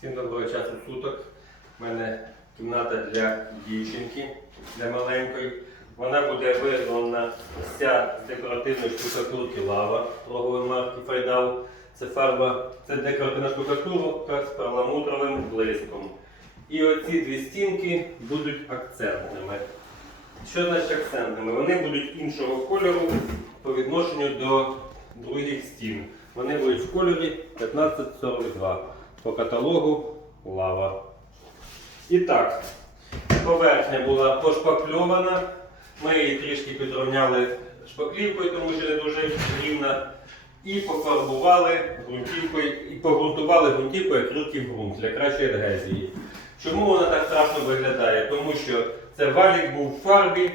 Всім доброго часу суток. У мене кімната для дівчинки, для маленької. Вона буде виконана вся з декоративної штукатурки лава торгової марки Файдал. Це фарба, це декоративна штукатурка з перламутровим блиском. І оці дві стінки будуть акцентними. Що значить акцентними? Вони будуть іншого кольору по відношенню до других стін. Вони будуть в кольорі 1542 по каталогу лава. І так, поверхня була пошпакльована. Ми її трішки підрівняли шпаклівкою, тому що не дуже рівна. І пофарбували ґрунтівкою, і погрунтували ґрунтівкою як рідкий ґрунт для кращої адгезії. Чому вона так страшно виглядає? Тому що це валік був в фарбі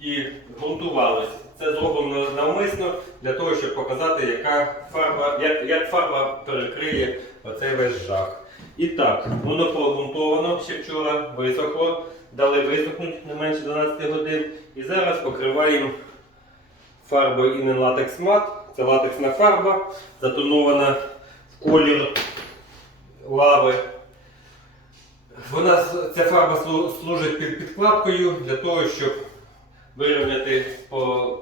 і ґрунтувалось. Це зроблено навмисно для того, щоб показати, яка фарба, як, як фарба перекриє оцей весь жах. І так, воно прогрунтовано ще вчора, висохло, дали висохнути не менше 12 годин. І зараз покриваємо фарбою Inen Latex Matte. Це латексна фарба, затонована в колір лави. Вона, ця фарба служить під підкладкою для того, щоб вирівняти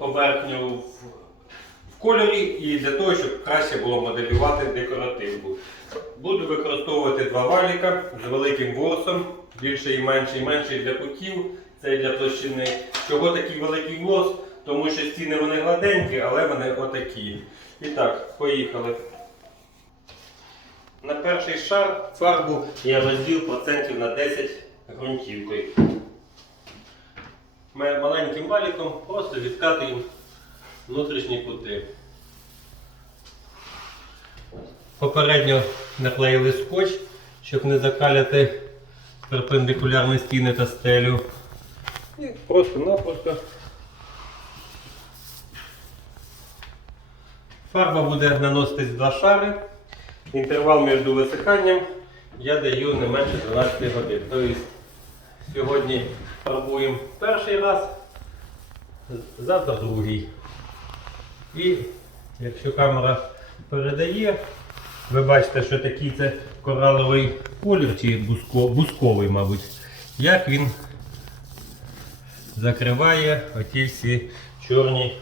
поверхню в кольорі і для того, щоб краще було моделювати декоративку. Буду використовувати два валіка з великим ворсом, більший і менший, менший для кутів, цей для площини. Чого такий великий ворс? Тому що стіни вони гладенькі, але вони отакі. І так, поїхали. На перший шар фарбу я розділ процентів на 10 ґрунтівкою. Ми маленьким валіком просто відкатуємо внутрішні кути. Попередньо наклеїли скотч, щоб не закаляти перпендикулярні стіни та стелю. І просто-напросто. Фарба буде наноситись в два шари. Інтервал між висиханням я даю не менше 12 годин. Тобто сьогодні фарбуємо перший раз, завтра другий. І якщо камера передає, ви бачите, що такий це кораловий колір чи буско- бусковий, мабуть, як він закриває оті всі чорні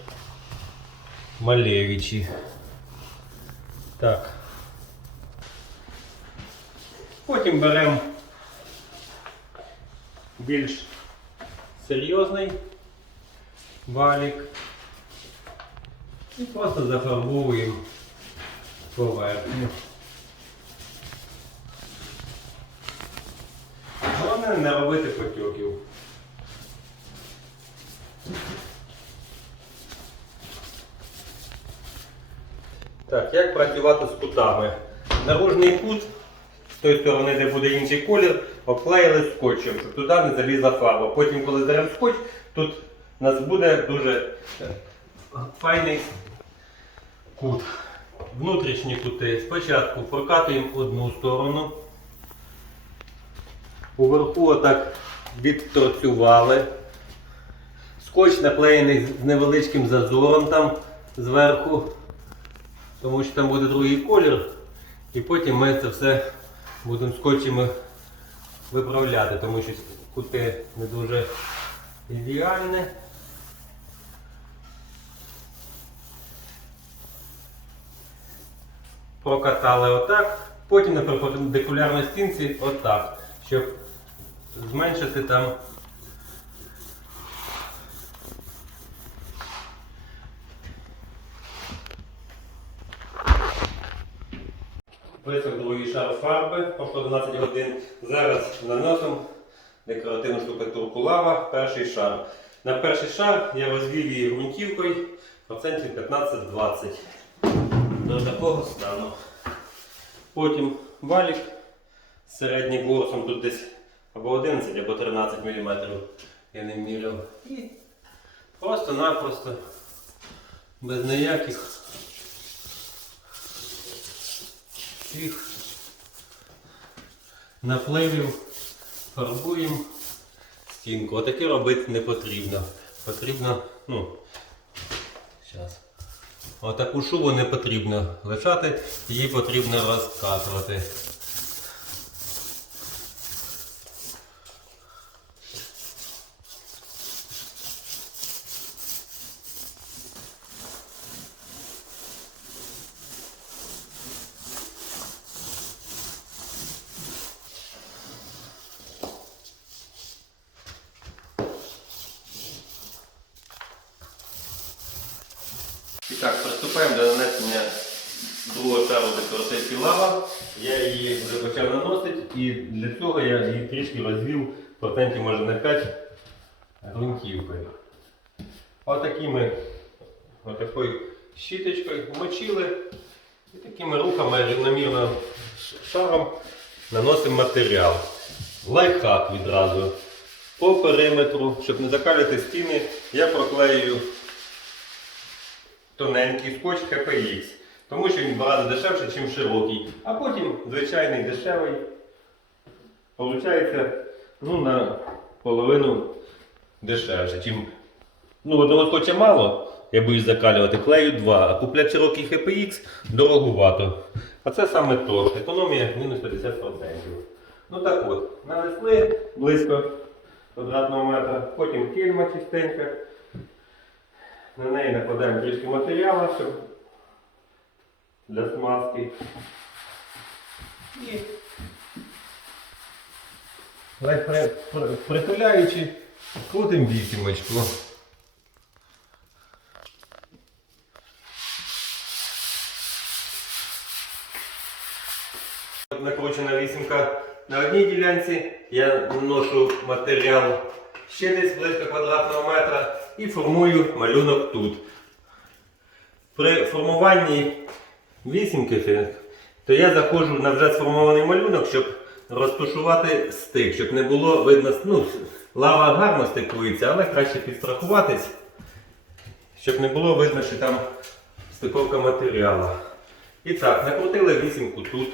малевичі. Так. Потім беремо більш серйозний валік і просто зафарбовуємо поверхню. Головне не робити потьоків. Так, як працювати з кутами? Наружний кут, з тої сторони, де буде інший колір, обклеїли скотчем, щоб туди не залізла фарба. Потім, коли здаремо скотч, тут у нас буде дуже е, файний кут. Внутрішні кути. Спочатку прокатуємо одну сторону. Уверху отак відторцювали. Скотч наклеєний з невеличким зазором там зверху тому що там буде другий колір, і потім ми це все будемо скотчем виправляти, тому що кути не дуже ідеальні. Прокатали отак, потім на перпендикулярній стінці отак, щоб зменшити там Висох другий шар фарби, пройшло 12 годин. Зараз наносимо декоративну штукатурку лава, перший шар. На перший шар я розвів її ґрунтівкою процентів 15-20 до такого стану. Потім валік з середнім ворсом тут десь або 11, або 13 мм. Я не міряв. І просто-напросто без ніяких цих напливів фарбуємо стінку. Отаке робити не потрібно. Потрібно, ну, зараз. Отаку шубу не потрібно лишати, її потрібно розкатувати. Шару лава. Я її вже почав наносити і для цього я її трішки розвів процентів може на 5 ґрунтівкою. Отакими отакою щіточкою мочили і такими рухами рівномірно шаром наносимо матеріал. Лайфхак відразу. По периметру, щоб не закалювати стіни, я проклею тоненький скотч HPX, тому що він рази дешевше, ніж широкий. А потім звичайний дешевий. Получається ну, на половину дешевше. Чим... Ну, одного скотча мало, я боюсь закалювати, клею два, а купляти широкий HPX дорогувато. А це саме то. Економія мінус 50%. Ну так от, нанесли близько квадратного метра, потім кільма чистенька. На неї накладаємо трішки матеріалу, щоб для смазки. І ледь при- при- притуляючи, крутимо вісімочку. Накручена вісімка на одній ділянці, я наношу матеріал ще десь близько квадратного метра і формую малюнок тут. При формуванні вісімки, то я заходжу на вже сформований малюнок, щоб розташувати стик, щоб не було видно, ну, лава гарно стикується, але краще підстрахуватись, щоб не було видно, що там стиковка матеріалу. І так, накрутили вісімку тут.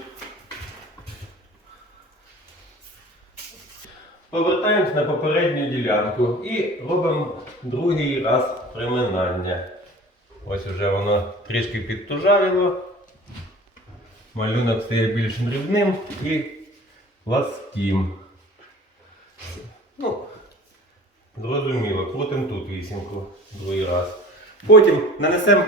Повертаємось на попередню ділянку і робимо другий раз приминання. Ось вже воно трішки підтужавіло. Малюнок стає більш дрібним і пласким. Ну, зрозуміло, крутимо тут вісімку другий раз. Потім нанесемо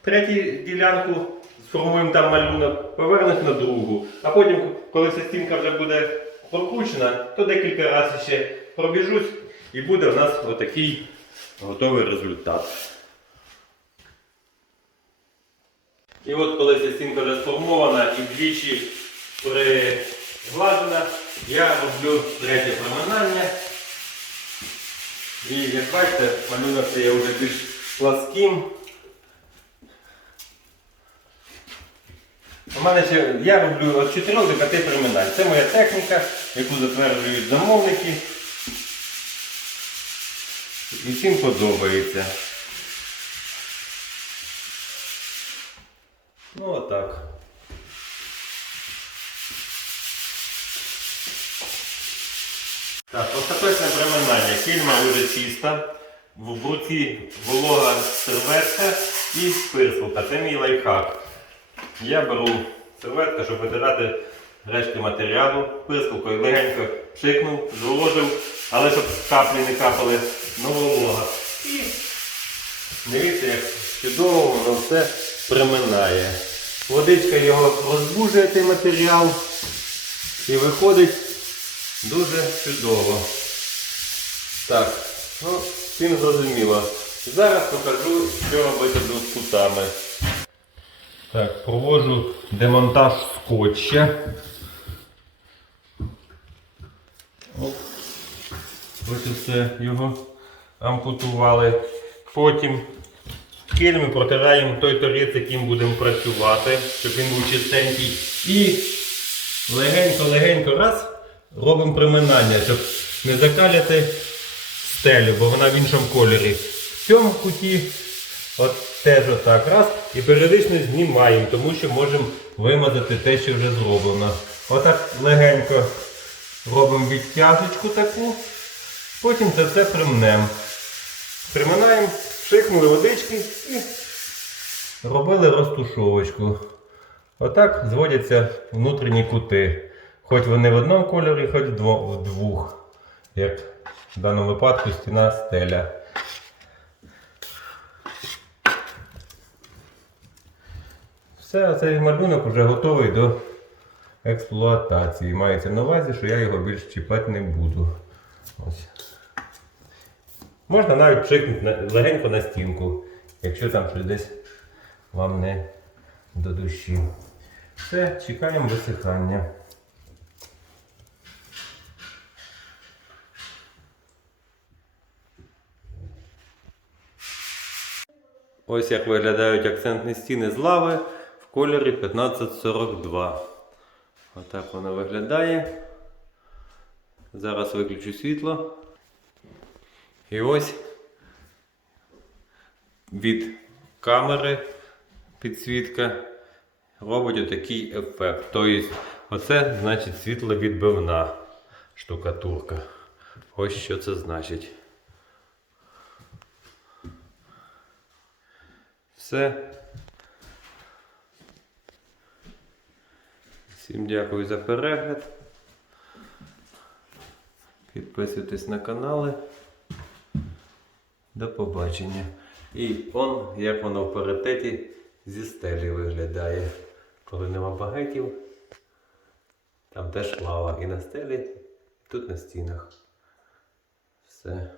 третю ділянку, сформуємо там малюнок, повернемось на другу. А потім, коли ця стінка вже буде прокручена, то декілька разів ще пробіжусь і буде в нас отакий готовий результат. І от коли ця стінка вже сформована і двічі пригладжена, я роблю третє проминання. І як бачите, малюнок стає вже більш пласким. У мене ще, я роблю від 4 до 5 приминань. Це моя техніка, яку затверджують замовники. І всім подобається. Ну отак. Так, остаточне приминання. Кільма вже чиста. В руці волога серветка і пирсалка. Це мій лайфхак. Я беру серветку, щоб витирати рештки матеріалу. Пирскалкою легенько пшикнув, зволожив, але щоб каплі не капали на волога. І дивіться, як чудово воно все приминає. Водичка його розбужує цей матеріал і виходить дуже чудово. Так, ну, всім зрозуміло. Зараз покажу, що робити з кутами. Так, проводжу демонтаж скотча. Ось все його ампутували. Потім кільми протираємо той торець, яким будемо працювати, щоб він був чистенький. І легенько-легенько раз робимо приминання, щоб не закаляти стелю, бо вона в іншому кольорі. В цьому куті от теж отак раз. І періодично знімаємо, тому що можемо вимазати те, що вже зроблено. Отак легенько робимо відтяжечку таку. Потім це все примнемо. Приминаємо, пшикнули водички і робили розтушовочку. Отак зводяться внутрішні кути. Хоч вони в одному кольорі, хоч в в двох. Як в даному випадку стіна стеля. Все, цей малюнок вже готовий до експлуатації. Мається на увазі, що я його більш чіпати не буду. Ось. Можна навіть пшикнути легенько на стінку, якщо там щось десь вам не до душі. Все, чекаємо висихання. Ось як виглядають акцентні стіни з лави в кольорі 1542. Отак воно виглядає. Зараз виключу світло. І ось від камери підсвітка робить отакий ефект. Тобто, оце значить світловідбивна штукатурка. Ось що це значить. Все. Всім дякую за перегляд. Підписуйтесь на канали. До побачення. І он, як воно в паритеті зі стелі виглядає. Коли нема багетів, там теж лава і на стелі, і тут на стінах. Все.